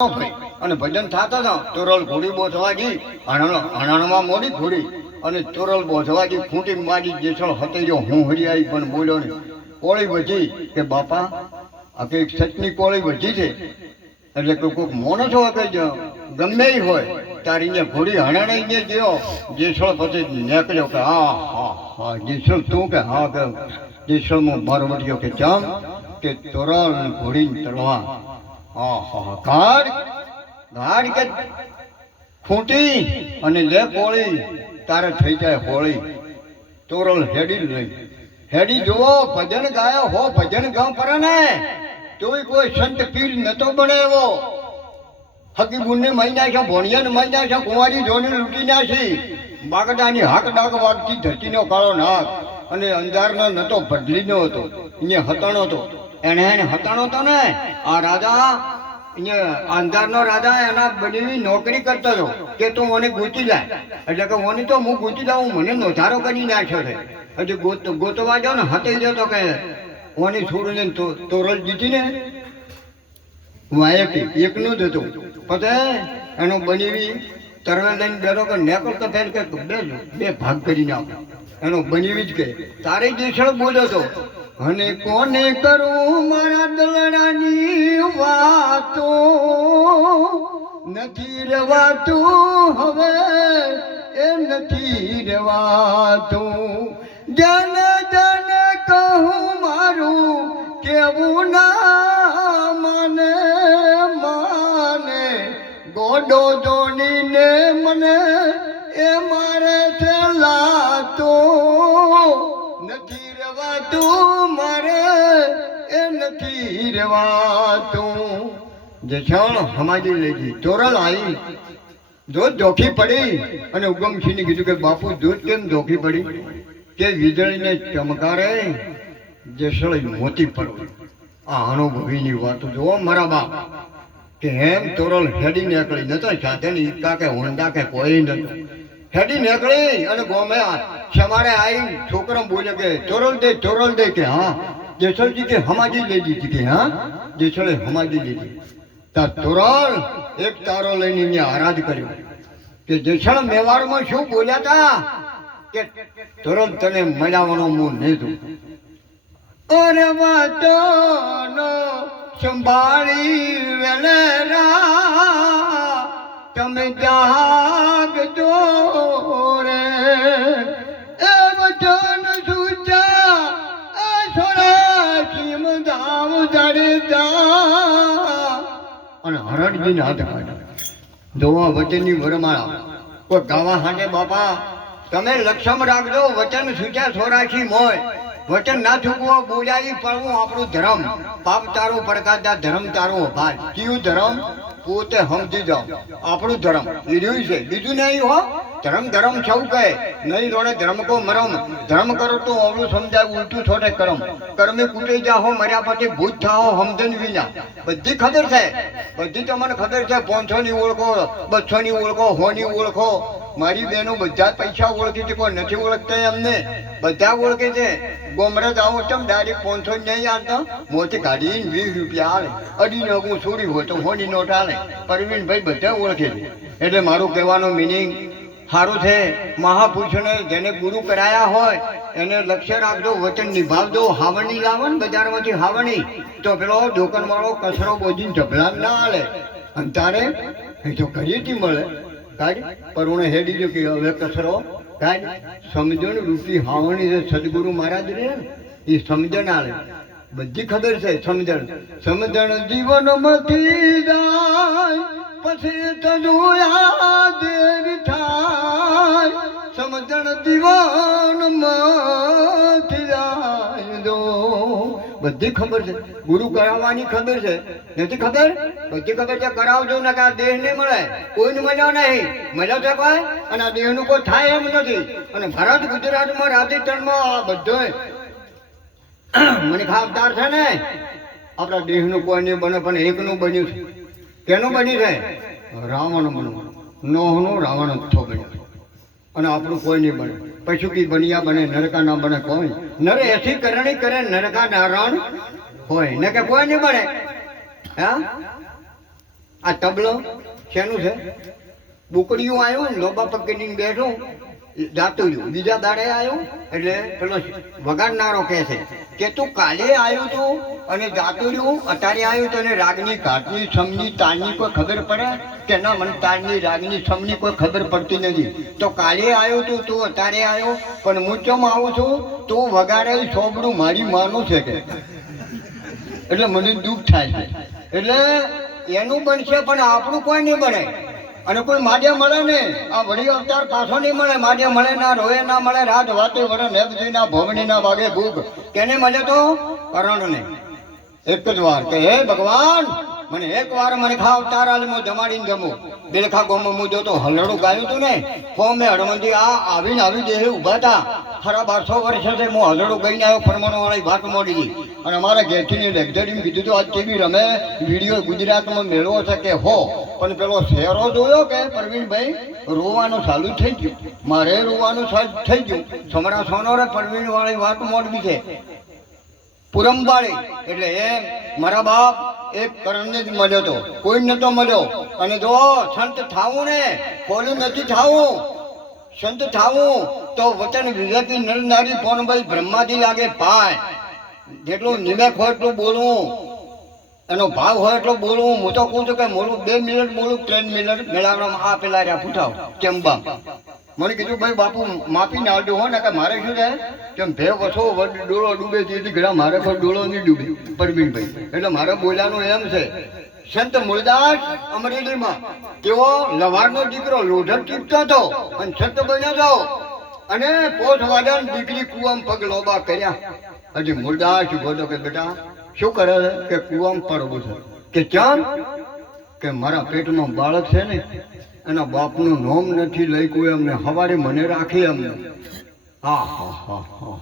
અને ભજન થતા હતા તોરલ ઘોડી બોધવાજી અણાણમાં મોડી ઘોડી અને તોરલ બોધવાજી ખૂંટી મારી જેસળ હતેજો હું હરિયાઈ પણ બોલ્યો ને કોળી વધી કે બાપા આ કંઈક સચની કોળી વધી છે એટલે કે કોઈક મોનો છો કે ગમે હોય તારી ને ઘોડી હણાણાઈ ને ગયો જેસળ પછી નીકળ્યો કે હા હા હા જેસળ તું કે હા કે જેસળમાં મારો વળ્યો કે જામ કે તોરલ ઘોડી તરવા ગાડ કે ખૂંટી અને લે કોળી તારે થઈ જાય હોળી તોરલ હેડી લઈ હેડી જોવો ભજન ગાયો હો ભજન ગામ પર ને તોય કોઈ સંત પીર નતો બને એવો હકી બુનને મારી નાખ્યા ભોણિયાને મારી નાખ્યા કુંવારી જોને લૂંટી નાખી બાગડાની હાક ડાક વાગતી ધરતીનો કાળો નાક અને અંધારનો નતો બદલીનો હતો અહીંયા હતાણો હતો એને હતાણો હતો ને આ રાજા અહીંયા અંધારનો રાજા એના બનેવી નોકરી કરતો હતો કે તું મને ગૂંચી લાય એટલે કે ઓની તો હું ગૂંચી લાવું મને નોધારો કરી નાખ્યો છે હજી ગોતવા જાઓ ને હતી જતો કે ઓની છોડીને તોરલ જીતી ને વાયકી એકનું જ હતું પછી એનો બનેવી તરવે લઈને બેઠો કે નેકળ તો ફેર કે બે ભાગ કરી નાખો એનો બનેવી જ કે તારે દેશળ બોલ્યો હતો અને કોને કરું મારા દલડાની વાતો નથી રહેવાતું હવે એ નથી રહેવાતું જને જને કહું મારું કેવું ના માને માને ગોડો જોડીને મને એ મારે છે લાતો નથી રહેવાતું મારે એ નથી રહેવાતું જે ક્ષણ હમાજી લેજી તોરલ આવી જોત ધોખી પડી અને ઉગમસિંહને કીધું કે બાપુ જોત કેમ ધોખી પડી કે વીજળીને ચમકારે જેસળી મોતી પડવું આ અનુભવીની વાતો જોવો મારા બાપ કે હેમ તોરલ હેડી નીકળી નતો સાથે ને ઈકા કે હોન્ડા કે કોઈ નતું હેડી નીકળી અને ગોમે સમારે આવી છોકરા બોલે કે તોરલ દે કે હા જેસળજી કે હમાજી લઈ દીધી કે હા જેસળે હમાજી લીધી તા તોરલ એક તારો લઈને અહીંયા આરાધ કર્યો કે જેસળ મેવાડમાં શું બોલ્યા તા કે તોરલ તને મળાવવાનો હું નહીં દઉં અરે વાતો નો સંભાળી વેલેરા તમે જાગજો રે એ વચન સુચા એ છોરા શીમ દાવ જડતા અને હરણજીને હાથ કાઢ્યા જોવા વચનની વરમાળા કોઈ ગાવા હાટે બાપા તમે લક્ષમ રાખજો વચન સુચા છોરાશી મોય વચન ના ચૂકવો બોલાવી પડવું આપણું ધર્મ પાપ તારું પડકારતા ધર્મ તારું ભાઈ કયું ધર્મ પોતે સમજી જાઓ આપણું ધર્મ એ રહ્યું છે બીજું નહીં હો ધર્મ સૌ કહે નહીં રોડે ધર્મ કો મરમ ધર્મ કરો તો અવળું સમજાય ઉલટું છોટે કરમ કર્મે કૂટી જાઓ મર્યા પછી ભૂત થાઓ સમજણ વિના બધી ખબર છે બધી તમને ખબર છે 500 ની ઓળખો 200 ની ઓળખો 100 ની ઓળખો મારી બહેનો બધા પૈસા ઓળખી છે કોઈ નથી ઓળખતા એમને બધા ઓળખે છે ગોમરે જાઉં ચમ ડાયરેક્ટ 500 નહીં આવતા મોટી કાઢીને 20 રૂપિયા આવે અડીને હું છોડી હોય તો હોની નોટ આવે પરવીનભાઈ બધા ઓળખે છે એટલે મારું કહેવાનો મિનિંગ સારું છે મહાપુરુષોને જેને ગુરુ કરાયા હોય એને લક્ષ્ય રાખજો વચન નિભાવજો હાવણી લાવો ને બજારમાંથી હાવણી તો પેલો દુકાનવાળો કચરો બોજીને ઢબલા ના હાલે અને તારે એ તો કરીએથી મળે કાઢ પરુણે હેડી જો કે હવે કચરો કાઢ સમજણ રૂપી હાવણી છે સદગુરુ મહારાજ રે એ સમજણ આલે બધી ખબર છે સમજણ જીવનમાંથી જાય પછી તજુયા દેર થાય સમજણ જીવનમાંથી જાય દો બધી ખબર છે ગુરુ કરાવવાની ખબર છે નથી ખબર બધી ખબર છે કરાવજો ને કે આ દેહ નહીં મળે કોઈને મળ્યો નહીં મળ્યો છે કોઈ અને આ દેહનું કોઈ થાય એમ નથી અને ભારત ગુજરાતમાં રાજસ્થાનમાં આ બધો મને ખાબદાર છે ને આપણા દેહનું કોઈ નહીં બને પણ એકનું બન્યું છે કેનું બન્યું છે રાવણ બન્યું નોહનું રાવણ થો બન્યો અને આપણું કોઈ નહીં બને પશુ કી બનિયા બને નરકા ના બને કોઈ નરે એથી કરણી કરે નરકા નારાયણ હોય ને કે કોઈ નહીં બને હા આ તબલો શેનું છે? બુકડીયું આવ્યું, લોબા પકડીને બેઠું, જાતું રહ્યું. બીજા દાડે આવ્યું એટલે પેલો વગાડનારો કહે છે કે તું કાલે આવ્યું તું અને જાતું રહ્યું, અત્યારે આવ્યું તને રાગની ઘાટની સમની તારની કોઈ ખબર પડે કે ના? મને તારની રાગની સમની કોઈ ખબર પડતી નથી. તો કાલે આવ્યું તું અત્યારે આવ્યો, પણ હું કેમ આવું છું? તું વગાડેલું છોબડું મારી માનું છે કે, એટલે મને દુઃખ થાય છે. એટલે એનું બનશે પણ આપણું કોઈ નહીં બને. અને કોઈ માડે મળે ને, આ વળી અવતાર પાછો નહીં મળે. માડે મળે ના, રોએ ના મળે, રાત વાતે વડે નેબજી ના ભોમણી ના વાગે ભૂખ. કેને મળે તો? કરણને. એક જ વાર કે હે ભગવાન, મને એક વાર મને ખાવ તારા હું જમાડીને જમું. બેલખા ગોમમાં હું જોતો હલડું ગાયું હતું ને, ફોમે હડમંદી આ આવી દેહ ઉભા હતા. ખરા 1200 વર્ષથી હું હલડું ગઈને આવ્યો, ફરમાનો વાળી વાત મોડી ગઈ. અને અમારા ઘેરથી લેક્ચરિંગ કીધું તો આજ ટીવી રમે વિડીયો ગુજરાતમાં મેળવો છે કે હો. પણ પેલો શેરો જોયો કે પ્રવીણભાઈ, રોવાનું ચાલુ થઈ ગયું. મારે રોવાનું થઈ ગયું. સમરા સોનોરે પ્રવીણ વાળી વાત મોડવી છે, પુરમવાળી. એટલે એ મારા બાપ એક કરણને જ મળ્યો હતો, કોઈ નતો મળ્યો. અને જો સંત થાવું ને, ખોલું નથી થાવું. સંત થાવું તો વચન વિવેકી નર નારી પોનભાઈ બ્રહ્માજી લાગે પાય. જેટલું નિમેક હોય એટલું બોલવું, એનો ભાવ હોય એટલો બોલવું. હું તો કહું છું કે મોડું 2 મિનિટ બોલું, 3 મિનિટ મેળાવડામાં આ પેલા રહ્યા પૂછાવ ચંબા. મને કીધું ભાઈ બાપુ માપીને આવજો હો ને, કે મારે શું છે કેમ ભે વસો ડોળો ડૂબે તેથી ઘણા મારે કોઈ ડોળો નહીં ડૂબે પરવીનભાઈ. એટલે મારે બોલ્યાનું એમ છે, સંત મૂળદાસ અમરેલીમાં તેઓ લવારનો દીકરો લોઢર ટીપતો હતો અને સંત બન્યો હતો. અને પોષવાદન દીકરી કુવામ પગ લોબા કર્યા. હજી મૂળદાસ બોલો કે બેટા શું કરે છે? કે કુવામ પરવું છે. કે ચાલ કે મારા પેટમાં બાળક છે ને, એના બાપનું નામ નથી લઈ કોઈ અમને, હવારે મને રાખી અમને. હા હા હા હા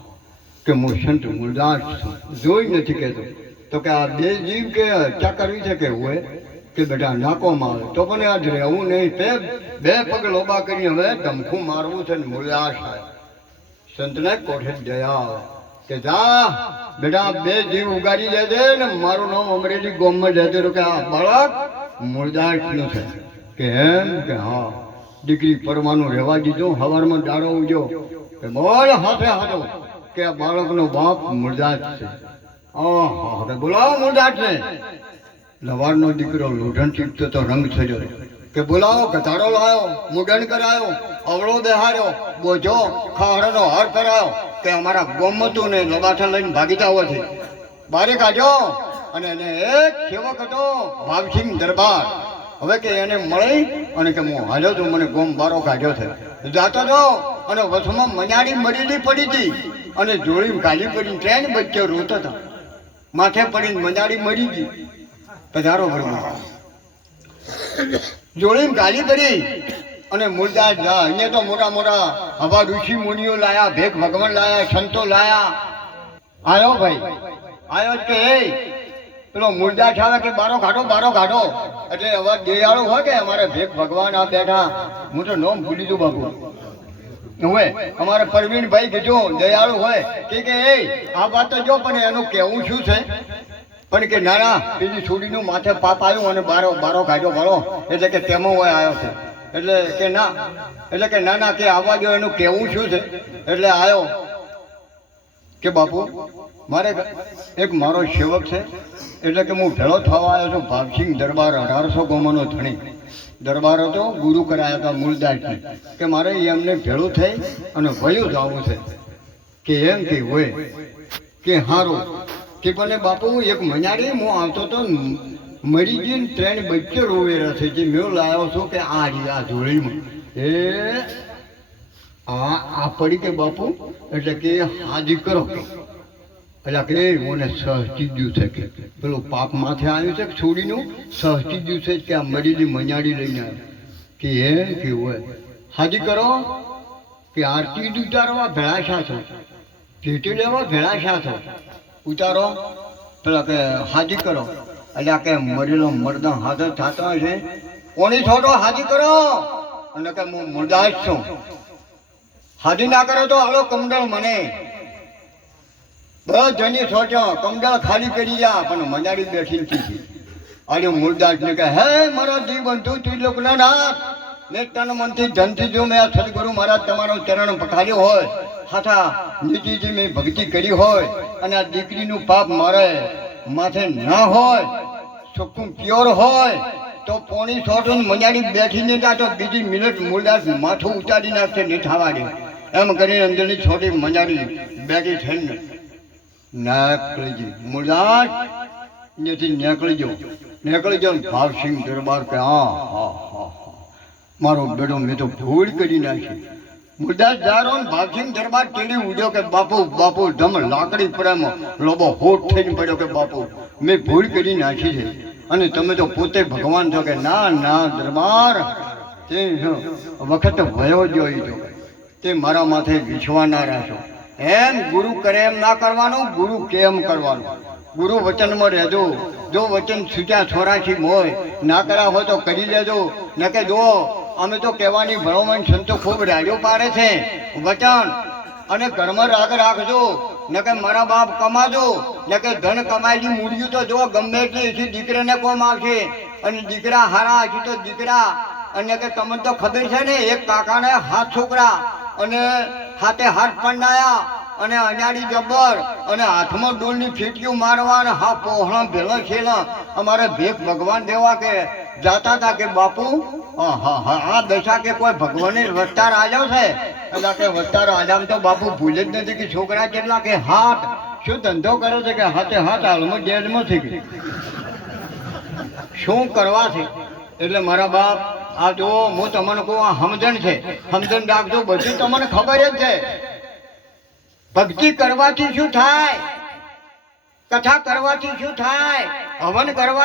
કે હું સંત મૂળદાસ છું, જોઈ નથી કહેતો. તો કે આ 2 જીવ કે હત્યા કરવી છે કે હોય? કે બેટા નાકોમાં આવે તો પણ આજ રહેવું નહીં. તે 2 પગ લોબા કરી હવે ધમખું મારવું છે ને મૂળદાસ થાય. સંતને કોઠે દયા આવે કે જા બેટા 2 જીવ ઉગાડી દેજે ને મારું નામ અમરેલી ગોમમાં લેજે. તો કે આ બાળક મૂળદાસ નું છે. કે એમ? કે હા. દીકરી પરવાનું રહેવા દીધું. હવારમાં દાડો ઉજો કે બોલ હાથે હાથો કે આ બાળકનો બાપ મૂળદાસ છે. કે બોલાવો મૂળદાસ છે. લવારનો દીકરો લોઢણ ચીપતો તો રંગ છર્યો. કે બોલાવો, કથારો લાયો, મુડન કરાયો, અવળો બેહાર્યો, બોજો ખાહડાનો હાર કરાયો. કે અમારા ગોમતું ને લબાઠા લઈને ભાગી જાવ છે. બારે કાઢ્યો. અને એને એક સેવક હતો ભાવસિંહ દરબાર. હવે કે એને મળી અને કે હું હાલ્યો છું, મને ગોમ બારો કાઢ્યો છે. જાતો હતો અને વસમાં મજાડી મરેલી પડી હતી અને જોડી ગાલી પડીને ટ્રેન બચ્ચો રોતો હતો. માથે પડીને મજાડી મરી ગઈ. પધારો ઘરમાં જોડીને ગાલી પડી. અને મૂળદાસ જા અહીંયા તો મોટા મોટા હવા ઋષિ મુનિઓ લાયા, ભેખ ભગવાન લાયા, સંતો લાયા. આવ્યો ભાઈ, આવ્યો કે હે પેલો મૂળદાસ આવે કે બારો કાઢો. એટલે હવે દેયાળું હોય કે અમારે ભેખ ભગવાન આ બેઠા. હું તો નામ ભૂલી દઉં બાપુ. હોય અમારે પ્રવીણભાઈ કીધું દયાળુ હોય કે એ આ વાત તો જો પણ એનું કેવું શું છે? પણ કે નાના પેલી છોડીનું માથે પાપ આવ્યું અને બારો કાઢ્યો ભરો એટલે કે તેમાં હોય આવ્યો છે. એટલે કે ના, એટલે કે ના કે આવવા દો, એનું કેવું શું છે? એટલે આવ્યો કે બાપુ મારે એક મારો સેવક છે, એટલે કે હું ભેળો થવા આવ્યો છું. ભાવસિંહ દરબાર 1800 ગોમાનો ધણી દરબાર હતો, ગુરુ કરાયા હતા મૂળદાસને. કે મારે એમને ભેળું થઈ અને વયું જવું છે. કે એમ કે હોય કે હારું કે પણ બાપુ એક મજાડી હું આવતો તો મરી ગઈને 3 બચ્ચે રોવેરા છે જે મેં લાવ્યો છું. કે આ જોડીમાં એ આ પડી કે બાપુ એટલે કે હાજી કરો. એટલે કે મને સહજીજ્યું છે કે પેલું પાપ માથે આવ્યું છે છોડીનું સહજીજ્યું છે કે આ મરેલી મજાડી લઈને આવ્યો. કે એમ કે હોય હાજી કરો. કે આરતી ઉતારવા ભેળાશા છો, ભેટી લેવા ભેળાશા છો, ઉતારો પેલા કે હાજી કરો. એટલે કે મરેલો મરદા હાજર થતો હશે, કોની છોડો હાજી કરો. અને કે હું મૂળદાસ છું, હાજી ના કરો તો હાલો કમડળ મને બધાની સોચો કમડળ ખાલી કરી જા. પણ મજાડી બેઠી નથી. આજે મૂળદાસને કહે હે મારા જીવ બંધુ ત્રિલોકના નાથ ને તન મનથી ધનથી જો મેં આ સદગુરુ મહારાજ તમારો ચરણ પખાર્યો હોય હાથા નીતિથી મેં ભક્તિ કરી હોય અને આ દીકરીનું પાપ મારે માથે ના હોય ચોખ્ખું પ્યોર હોય તો પોણી સોટું મંજાડી બેઠીને ત્યાં તો બીજી મિનિટ મૂળદાસ માથું ઉતારી નાખશે નહીં થવા દે એમ કરીને અંદરની છોટી મંજાડી બેઠી થઈને નીકળી મૂળદાસ ત્યાંથી નીકળી જાઓ ભાવસિંહ દરબાર કે હા મારો બેડો મેં તો ભૂલ કરી નાખી મૂળદાસ જારો ભાવસિંહ દરબાર તેડી ઉડ્યો કે બાપુ બાપુ ધમ લાકડી પ્રેમ લોબો હોઠ થઈને પડ્યો કે બાપુ મેં ભૂલ કરી નાખી છે અને તમે તો પોતે ભગવાન છો કે ના ના દરબાર તે વખત વયો જોઈ તો તે મારા માથે વિશ્વાસ ના રાખો એમ ગુરુ કરે એમ ના કરવાનું ગુરુ કેમ કરવાનું ગુરુ વચનમાં રહેજો જો વચન છૂટ્યા છોરાથી હોય ના કર્યા હોય તો કરી લેજો ન કે જો અમે તો કહેવાની ભણવાની સંતો ખૂબ રાડ્યો પાડે છે વચન અને ઘરમાં રાગ રાખજો ન કે મારા બાપ કમાજો ન કે ધન કમાયેલી મૂળ્યું તો જો ગમે એટલી એથી દીકરાને કોમ આવશે અને દીકરા હારા હશે તો દીકરા અને કે તમને તો ખબર છે ને એક કાકાને 7 છોકરા અને હાથે હાથ પંડાયા અને અજાડી જબ્બર અને હાથમાં ડોલની ફીટીઓ મારવા અને હા પોહણા ભેળા છેલા અમારે ભેખ ભગવાન દેવા કે જાતા હતા કે બાપુ આ દશા કે કોઈ ભગવાને વસ્તાર આલ્યો છે એટલે કે વસ્તાર આલ્યામ તો બાપુ ભૂલે જ નથી કે છોકરા કેટલા કે હાથ શું ધંધો કરે છે કે હાથે હાથ હાલમાં ડેડમાં થઈ ગઈ શું કરવા છે એટલે મારા બાપ આ જો હું તમને કહું આ સમજણ છે સમજણ રાખજો બધી તમને ખબર જ છે ભક્તિ કરવાથી શું થાય કથા કરવાથી શું થાય હવન કરવા